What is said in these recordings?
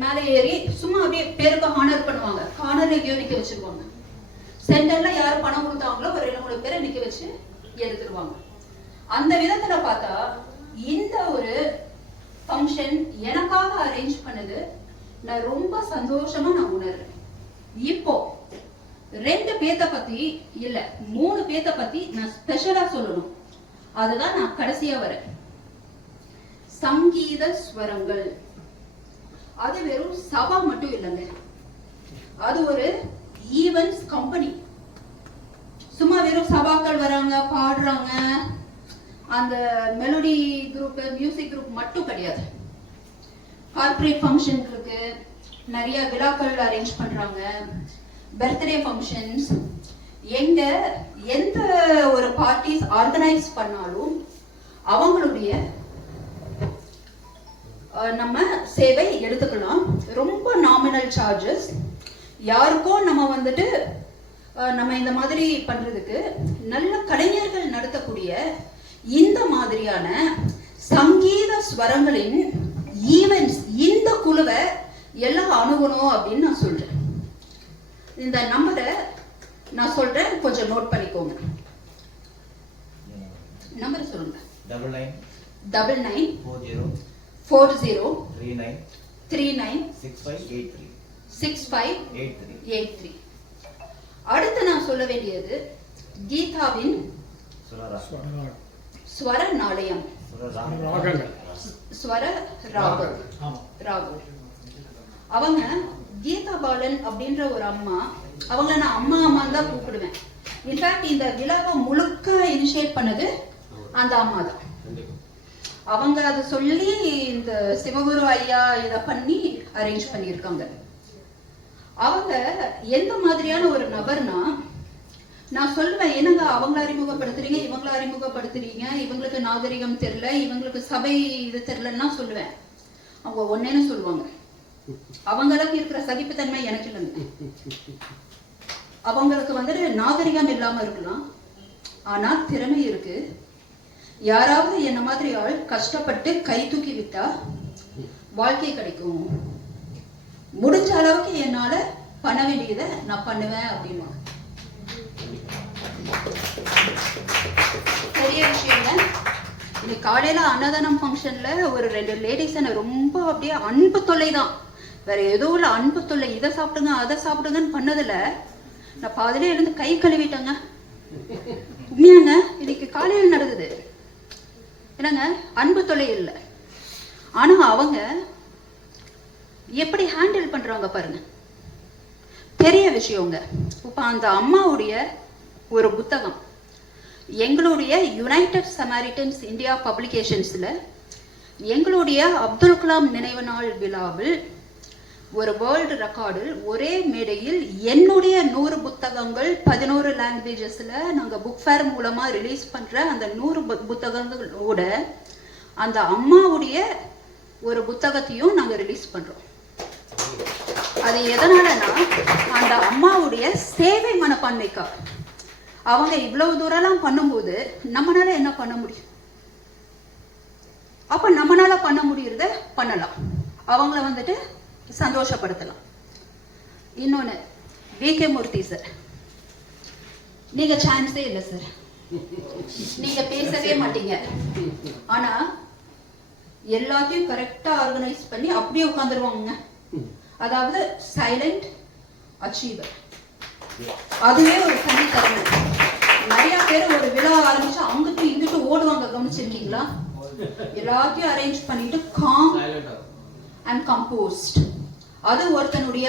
மேலே ஏறி சும்மா அப்படியே பேருக்கு ஹானர் பண்ணுவாங்க. ஹானர் எங்கேயோ நிற்க வச்சிருவாங்க. சென்டர்ல யார் பணம் கொடுத்தாங்களோ ஒரு 2-3 பேரை நிற்க வச்சு எடுத்துருவாங்க. அந்த விதத்துல பார்த்தா இந்த ஒரு ஃபங்க்ஷன் எனக்காக அரேஞ்ச் பண்ணது நான் ரொம்ப சந்தோஷமா நான் உணர்றேன். இப்போ 2 பேத்த பத்தி இல்ல 3 பேத்த பத்தி நான் ஸ்பெஷலா சொல்லணும். அதுதான் நான் கடைசியா வரேன். சங்கீத ஸ்வரங்கள் அது வெறும் சபா மட்டும் இல்லைங்க, அது ஒரு ஈவென்ட்ஸ் கம்பெனி. சும்மா வெறும் சபாக்கள் வராங்க பாடுறாங்க, அந்த மெலோடி குரூப் மியூசிக் குரூப் மட்டும் கிடையாது. கார்ப்பரேட் ஃபங்க்ஷனுக்கு நிறைய விழாக்கள் அரேஞ்ச் பண்றாங்க, பர்த்டே ஃபங்க்ஷன்ஸ், எந்த ஒரு பார்ட்டிஸ் ஆர்கனைஸ் பண்ணாலும் அவங்களுடைய நம்ம சேவை எடுத்துக்கலாம். ரொம்ப நாமினல் சார்ஜஸ். யாருக்கோ நம்ம வந்துட்டு நம்ம இந்த மாதிரி பண்றதுக்கு நல்ல கலைஞர்கள் நடத்தக்கூடிய இந்த மாதிரியான சங்கீத ஸ்வரங்களின் ஈவென்ட்ஸ் இந்த குழுவை எல்லாம் அணுகணும் அப்படின்னு நான் சொல்றேன். இந்த நம்பரை நான் சொல்றேன், கொஞ்சம் நோட் பண்ணிக்கோங்க. நம்பர் சொல்லுங்க. 994039396583. அடுத்து நான் சொல்ல வேண்டியது கீதாவின் ஸ்வர நாளயம், ஸ்வர ராகம். அவங்க கீதா பாலன் அப்படின்ற ஒரு அம்மா, அவங்கள நான் அம்மா தான் கூப்பிடுவேன். இன்ஃபேக்ட் இந்த விழாவை முழுக்க இனிஷியேட் பண்ணது அந்த அம்மா தான். அவங்க அதை சொல்லி இந்த சிவகுரு ஐயா இதை பண்ணி அரேஞ்ச் பண்ணியிருக்காங்க. அவங்க எந்த மாதிரியான ஒரு நபர்னா, நான் சொல்லுவேன், என்னங்க அவங்கள அறிமுகப்படுத்துறீங்க, இவங்கள அறிமுகப்படுத்துறீங்க, இவங்களுக்கு நாகரிகம் தெரியல, இவங்களுக்கு சபை இது தெரியலன்னா சொல்லுவேன். அவங்க ஒன்னேன்னு சொல்லுவாங்க, அவங்களுக்கு இருக்கிற சகிப்புத்தன்மை எனக்கு இல்லைங்க. அவங்களுக்கு வந்துட்டு நாகரிகம் இல்லாம இருக்கலாம், ஆனா திறமை இருக்கு. யாராவது என்ன மாதிரி ஆள் கஷ்டப்பட்டு கை தூக்கி விட்டா வாழ்க்கை கிடைக்கும், முடிஞ்ச அளவுக்கு என்னால பண்ண வேண்டியதை நான் பண்ணுவேன் அப்படின்னு. பெரிய விஷயம் தான். இன்னைக்கு காலையில அன்னதானம் ஃபங்க்ஷன்ல ஒரு 2 லேடிஸ் என்ன ரொம்ப அப்படியே அன்பு தொல்லை தான், வேற எதுவும் இல்ல, அன்பு தொல்லை. இதை சாப்பிடுங்க அதை சாப்பிடுங்கன்னு பண்ணதுல நான் பாதிலே எழுந்து கை கழுவிட்டேங்க. உண்மையாங்க, இன்னைக்கு காலையில் நடந்தது. என்னங்க, அன்பு தொல்லை இல்லை, ஆனா அவங்க எப்படி ஹேண்டில் பண்றாங்க பாருங்க, பெரிய விஷயங்க. இப்ப அந்த அம்மாவுடைய ஒரு புத்தகம் எங்களுடைய யுனைடெட் சமாரிட்டன்ஸ் இந்தியா பப்ளிகேஷன்ஸ்ல எங்களுடைய அப்துல் கலாம் நினைவு நாள் விழாவில் ஒரு வேர்ல்டு ரெக்கார்டில் ஒரே மேடையில் என்னுடைய 100 புத்தகங்கள் 11 லாங்குவேஜஸ்ல நாங்க புக் ஃபேர் மூலமா ரிலீஸ் பண்ற அந்த 100 புத்தகங்களோட அந்த அம்மாவுடைய ஒரு புத்தகத்தையும் நாங்க ரிலீஸ் பண்றோம். அது எதனாலனா அந்த அம்மாவுடைய சேவை மனப்பான்மைக்கா. அவங்க இவ்வளவு தூரம்லாம் பண்ணும்போது நம்மளால என்ன பண்ண முடியும்? அப்ப நம்மளால பண்ண முடியறத பண்ணலாம், அவங்கள வந்துட்டு சந்தோஷப்படுத்தலாம். இன்னொன்னு, வி.கே. மூர்த்தி சார், நீங்க சான்ஸே இல்லை சார், நீங்க பேசவே மாட்டீங்க, ஆனா எல்லாத்தையும் கரெக்டா ஆர்கனைஸ் பண்ணி அப்படியே உட்காந்துருவாங்க. அதாவது சைலண்ட் அச்சீவர், அதுவே ஒரு தனி திறமை. நிறைய பேர் ஒரு விழா ஆரம்பிச்சு அங்கிட்டு இங்கிட்டு ஓடுவாங்க, கவனிச்சிருக்கீங்களா? எல்லாத்தையும் அரேஞ்ச் பண்ணிட்டு காம் அண்ட் கம்போஸ்ட். அது ஒருத்தனுடைய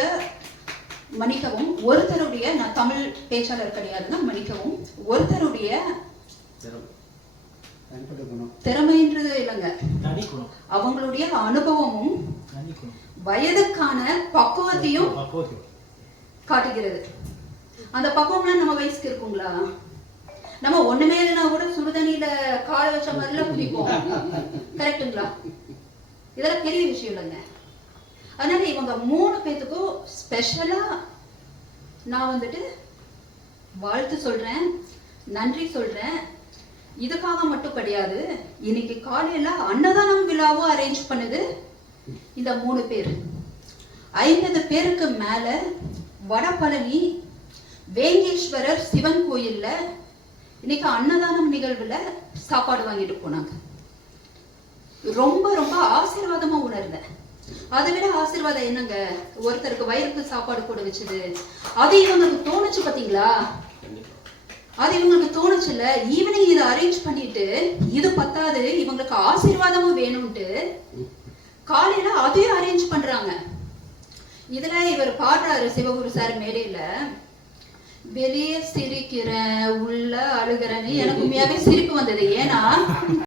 மன்னிக்கவும், ஒருத்தருடைய, நான் தமிழ் பேச்சாளர் கிடையாதுன்னா மன்னிக்கவும், ஒருத்தருடைய திறமைன்றது இல்லைங்க, அவங்களுடைய அனுபவமும் வயதுக்கான பக்குவத்தையும் காட்டுகிறது. அந்த பக்குவம்லாம் நம்ம வயசுக்கு இருக்குங்களா? நம்ம ஒண்ணுமே இல்லைன்னா கூட சுடுதண்ணியில கால வச்ச மாதிரிலாம் குதிப்போம், கரெக்டுங்களா? இதெல்லாம் பெரிய விஷயம் இல்லைங்க. அதனால இவங்க 3 பேத்துக்கும் ஸ்பெஷலா நான் வந்துட்டு வாழ்த்து சொல்றேன், நன்றி சொல்றேன். இதுக்காக மட்டும் கிடையாது, இன்னைக்கு காலையில அன்னதானம் விழாவும் அரேஞ்ச் பண்ணுது இந்த 3 பேர். 50 பேருக்கு மேல வடபழனி வேங்கேஸ்வரர் சிவன் கோயில்ல இன்னைக்கு அன்னதானம் நிகழ்வுல சாப்பாடு வாங்கிட்டு போனாங்க. ரொம்ப ரொம்ப ஆசீர்வாதமா உணர்ந்தேன். அதை விட ஆசீர்வாதம் என்னங்க, ஒருத்தருக்கு வயிறுக்கு சாப்பாடு போட வச்சது. அது இவங்களுக்கு தோணுச்சு பாத்தீங்களா? அது இவங்களுக்கு தோணுச்சுல. ஈவினிங் இதை அரேஞ்ச் பண்ணிட்டு இது பத்தாது இவங்களுக்கு ஆசீர்வாதமும் வேணும்ட்டு காலையில அதையும் அரேஞ்ச் பண்றாங்க. இதுல இவர் பாடுறாரு சிவகுரு சார் மேடையில, வெளியே சிரிக்கிறேன் உள்ள அழுகிறேன்னு. எனக்கு உண்மையாவே சிரிப்பு வந்தது. ஏன்னா